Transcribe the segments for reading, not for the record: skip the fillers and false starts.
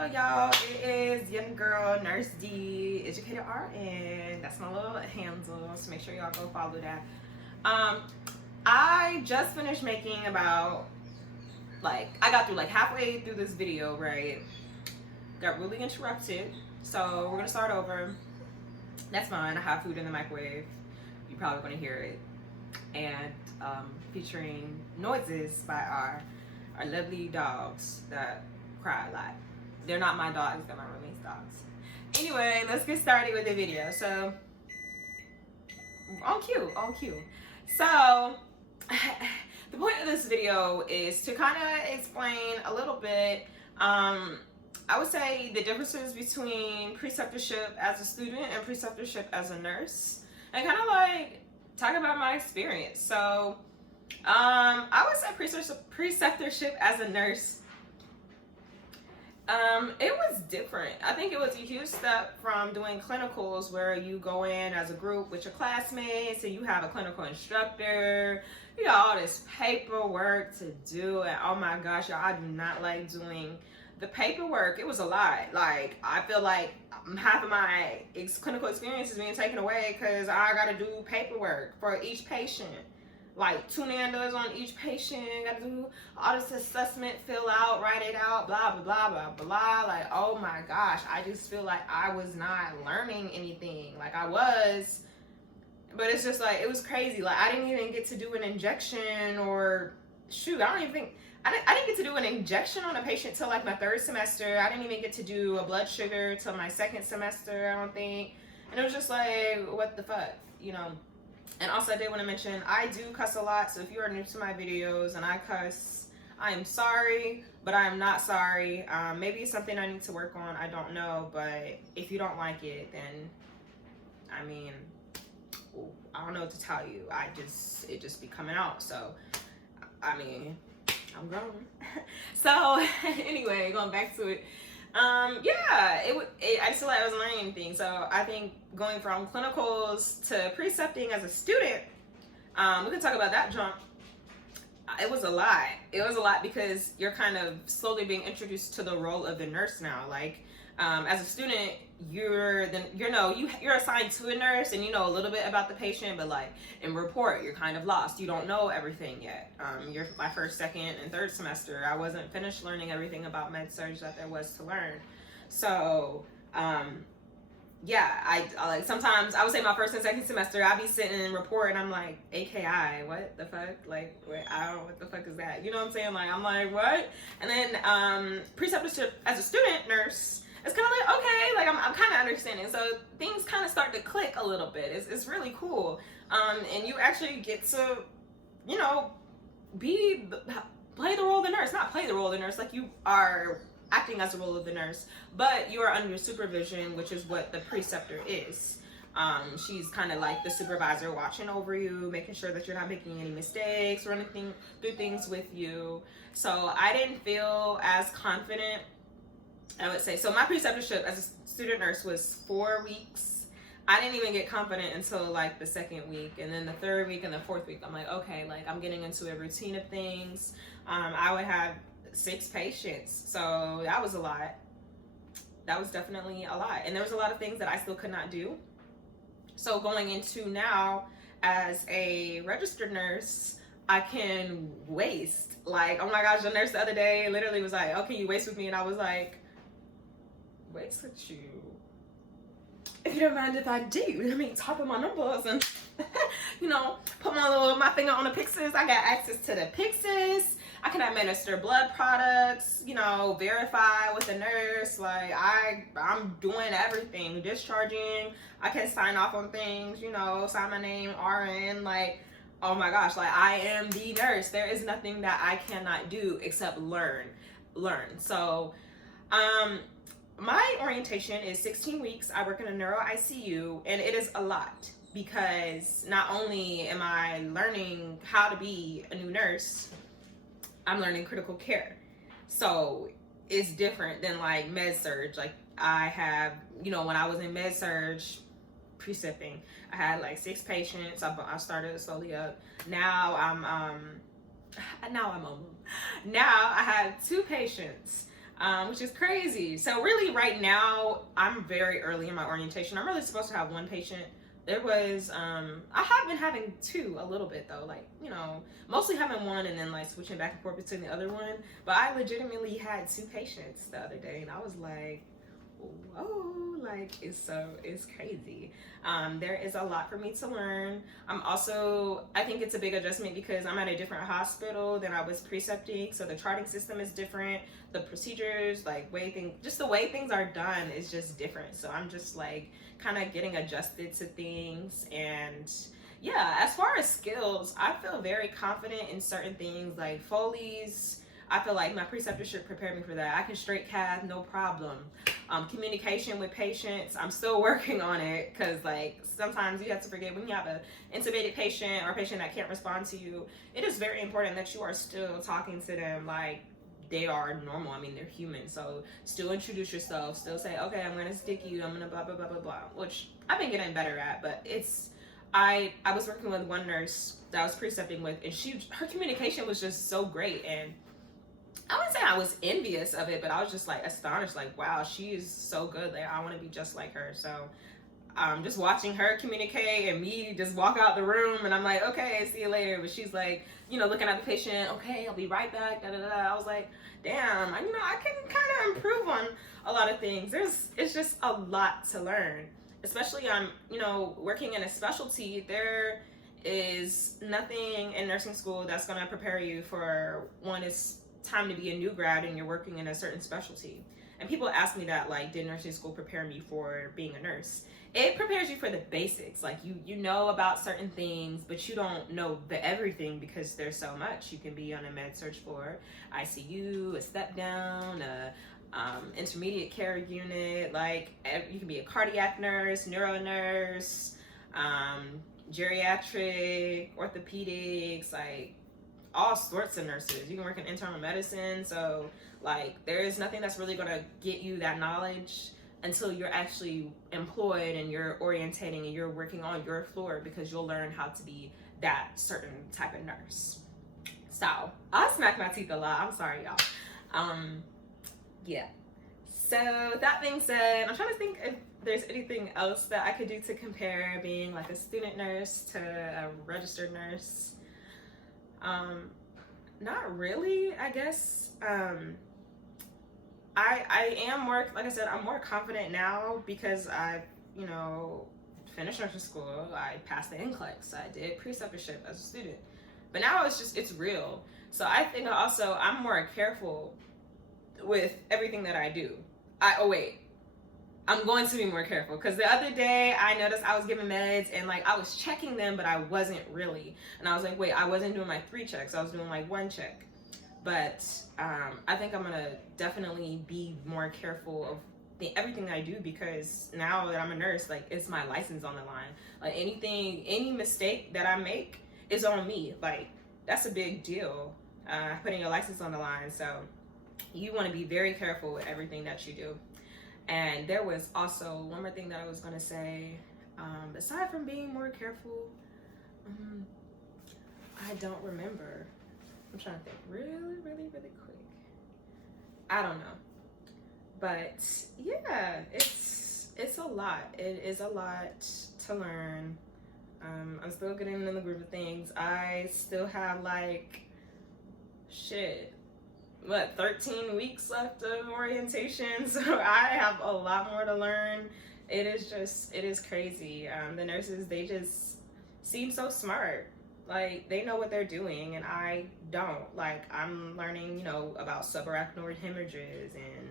Hello y'all, it is young girl Nurse Dee, educated RN. That's my little handle, so make sure y'all go follow that. I just finished making about, I got through halfway through this video, right? Got really interrupted, so we're gonna start over. That's fine, I have food in the microwave. You're probably gonna hear it. And featuring noises by our lovely dogs that cry a lot. They're not my dogs, they're my roommate's dogs. Anyway, let's get started with the video. So, on cue. So, the point of this video is to kind of explain a little bit, I would say the differences between preceptorship as a student and preceptorship as a nurse, and kind of talk about my experience. So, I would say preceptorship as a nurse, it was different. I think it was a huge step from doing clinicals where you go in as a group with your classmates and you have a clinical instructor. You got all this paperwork to do, and oh my gosh, y'all, I do not like doing the paperwork. It was a lot. I feel like half of my clinical experience is being taken away because I got to do paperwork for each patient. 2 nandos on each patient, gotta do all this assessment, fill out, write it out, blah, blah, blah, blah, blah. Oh my gosh, I just feel like I was not learning anything. I was, but it's just it was crazy. I didn't even get to do an injection, or shoot, I didn't get to do an injection on a patient till my 3rd semester. I didn't even get to do a blood sugar till my 2nd semester, I don't think. And it was just what the fuck, you know? And also, I did want to mention, I do cuss a lot, so if you are new to my videos and I cuss, I am sorry, but I am not sorry. Maybe it's something I need to work on, I don't know, but if you don't like it, then, I mean, I don't know what to tell you. It just be coming out, so, I mean, I'm grown. So, anyway, going back to it. Yeah, I just feel like I wasn't learning anything. So I think going from clinicals to precepting as a student, we can talk about that jump. It was a lot. It was a lot because you're kind of slowly being introduced to the role of the nurse now. As a student, you're assigned to a nurse and you know a little bit about the patient, but in report, you're kind of lost. You don't know everything yet. You're my 1st, 2nd, and 3rd semester. I wasn't finished learning everything about med-surg that there was to learn. So, yeah, I sometimes I would say my 1st and 2nd semester, I'd be sitting in report and I'm like, AKI, what the fuck? I don't know what the fuck is that? You know what I'm saying? I'm like, what? And then preceptorship as a student nurse, it's kind of okay, I'm kind of understanding. So things kind of start to click a little bit. It's really cool. And you actually get to, play the role of the nurse. Not play the role of the nurse, you are acting as the role of the nurse, but you are under supervision, which is what the preceptor is. She's kind of like the supervisor watching over you, making sure that you're not making any mistakes, running through things with you. So I didn't feel as confident, I would say. So my preceptorship as a student nurse was 4 weeks. I didn't even get confident until the 2nd week, and then the 3rd week and the 4th week, I'm okay, I'm getting into a routine of things. I would have 6 patients, so that was a lot. That was definitely a lot, and there was a lot of things that I still could not do. So going into now as a registered nurse, I can waste. Oh my gosh, the nurse the other day literally was like, okay, you waste with me, and I was like, waste with you? If you don't mind if I do, let me type in my numbers and put my finger on the Pyxis. I got access to the Pyxis. I can administer blood products, verify with the nurse. I'm doing everything, discharging. I can sign off on things, sign my name, RN. Oh my gosh, I am the nurse. There is nothing that I cannot do except learn. So, my orientation is 16 weeks. I work in a neuro ICU, and it is a lot because not only am I learning how to be a new nurse, I'm learning critical care. So it's different than med-surg. I have, when I was in med-surg precepting, I had 6 patients. I started slowly up. Now I have 2 patients. which is crazy. So really right now, I'm very early in my orientation. I'm really supposed to have one patient. There was, I have been having two a little bit though, like, you know, mostly having one and then like switching back and forth between the other one. But I legitimately had two patients the other day and I was like, whoa, like it's crazy. There is a lot for me to learn. I think it's a big adjustment because I'm at a different hospital than I was precepting, so the charting system is different, the procedures, like just the way things are done is just different. So I'm just like kind of getting adjusted to things. And yeah, as far as skills, I feel very confident in certain things like Foley's. I feel like my preceptor should prepare me for that. I can straight cath, no problem. Communication with patients, I'm still working on it because like sometimes you have to forget when you have an intubated patient or a patient that can't respond to you, it is very important that you are still talking to them like they are normal. I mean, they're human. So still introduce yourself, still say, okay, I'm gonna stick you, I'm gonna blah, blah, blah, blah, blah, which I've been getting better at, but I was working with one nurse that I was precepting with and her communication was just so great. And I wouldn't say I was envious of it, but I was just like astonished, like, wow, she is so good. Like, I want to be just like her. So just watching her communicate and me just walk out the room and I'm like, okay, see you later. But she's like, you know, looking at the patient, okay, I'll be right back, da da da. I was like, damn, I can kind of improve on a lot of things. It's just a lot to learn, especially working in a specialty. There is nothing in nursing school that's going to prepare you for it's time to be a new grad and you're working in a certain specialty. And people ask me that, like, did nursing school prepare me for being a nurse? It prepares you for the basics. Like, you know about certain things, but you don't know the everything because there's so much. You can be on a med surg floor, ICU, a step down, intermediate care unit. Like, you can be a cardiac nurse, neuro nurse, geriatric, orthopedics, like all sorts of nurses. You can work in internal medicine. So like there is nothing that's really going to get you that knowledge until you're actually employed and you're orientating and you're working on your floor, because you'll learn how to be that certain type of nurse. So I smack my teeth a lot. I'm sorry, y'all. Yeah. So that being said, I'm trying to think if there's anything else that I could do to compare being like a student nurse to a registered nurse. Not really, I guess. I am more, like I said, I'm more confident now because I've, finished nursing school. I passed the NCLEX. I did preceptorship as a student. But now it's real. So I think also I'm more careful with everything that I do. I'm going to be more careful because the other day I noticed I was giving meds and like I was checking them, but I wasn't really. And I was like, wait, I wasn't doing my 3 checks. I was doing like 1 check. But I think I'm gonna definitely be more careful of everything I do, because now that I'm a nurse, like it's my license on the line. Like any mistake that I make is on me. Like that's a big deal, putting your license on the line. So you want to be very careful with everything that you do. And there was also one more thing that I was going to say. Aside from being more careful, I don't remember. I'm trying to think really, really, really quick. I don't know. But yeah, it's a lot. It is a lot to learn. I'm still getting in the groove of things. I still have 13 weeks left of orientation, so I have a lot more to learn. It is crazy. The nurses, they just seem so smart. Like they know what they're doing and I don't. Like I'm learning, about subarachnoid hemorrhages and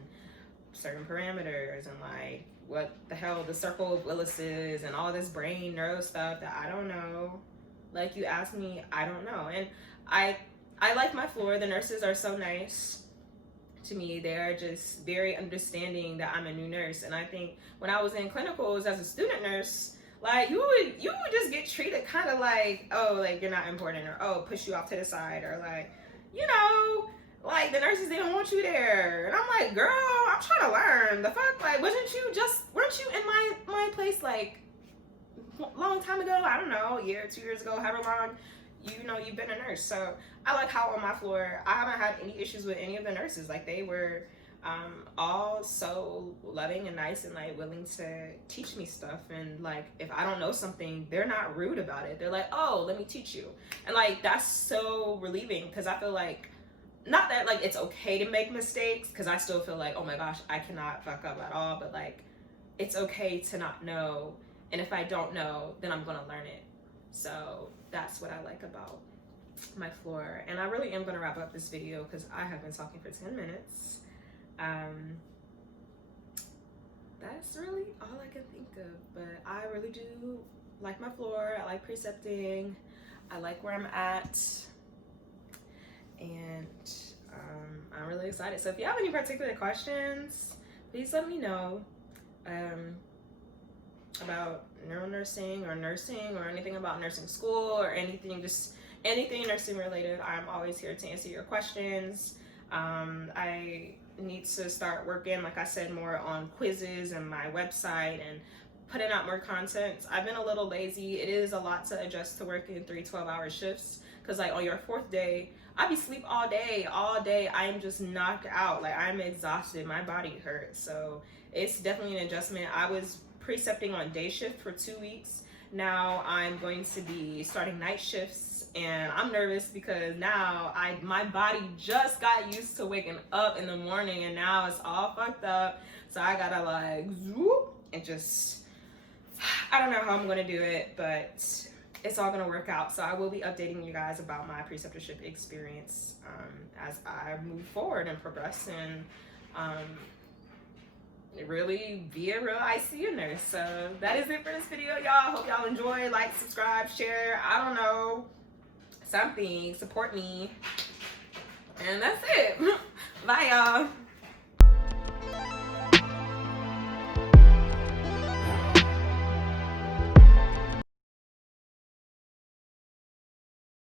certain parameters and like what the hell the circle of Willis is and all this brain neuro stuff that I don't know. Like you ask me, I don't know. And I like my floor. The nurses are so nice to me. They are just very understanding that I'm a new nurse. And I think when I was in clinicals as a student nurse, like you would just get treated kind of like, oh, like you're not important, or oh, push you off to the side, or like, like the nurses, they don't want you there. And I'm like, girl, I'm trying to learn. The fuck, like, weren't you in my place like long time ago? I don't know, a year, 2 years ago, however long you've been a nurse. So I like how on my floor I haven't had any issues with any of the nurses. Like they were all so loving and nice and like willing to teach me stuff. And like if I don't know something, they're not rude about it. They're like, oh, let me teach you. And like that's so relieving, because I feel like, not that like it's okay to make mistakes, because I still feel like, oh my gosh, I cannot fuck up at all, but like it's okay to not know, and if I don't know, then I'm gonna learn it. So that's what I like about my floor. And I really am gonna wrap up this video because I have been talking for 10 minutes. That's really all I can think of, but I really do like my floor. I like precepting. I like where I'm at, and I'm really excited. So if you have any particular questions, please let me know about neuronursing or nursing or anything about nursing school or anything, just anything nursing related. I'm always here to answer your questions. I need to start working, like I said, more on quizzes and my website and putting out more content. I've been a little lazy. It is a lot to adjust to working 3 12-hour shifts, because like on your 4th day, I be sleep all day. I am just knocked out. Like I'm exhausted. My body hurts. So it's definitely an adjustment. I was precepting on day shift for 2 weeks. Now I'm going to be starting night shifts, and I'm nervous because now my body just got used to waking up in the morning, and now it's all fucked up. So I gotta like zoop and just, I don't know how I'm gonna do it, but it's all gonna work out. So I will be updating you guys about my preceptorship experience as I move forward and progress, and really be a real ICU nurse. So that is it for this video, y'all. Hope y'all enjoy. Like, subscribe, share, I don't know, something, support me, and that's it. Bye, y'all.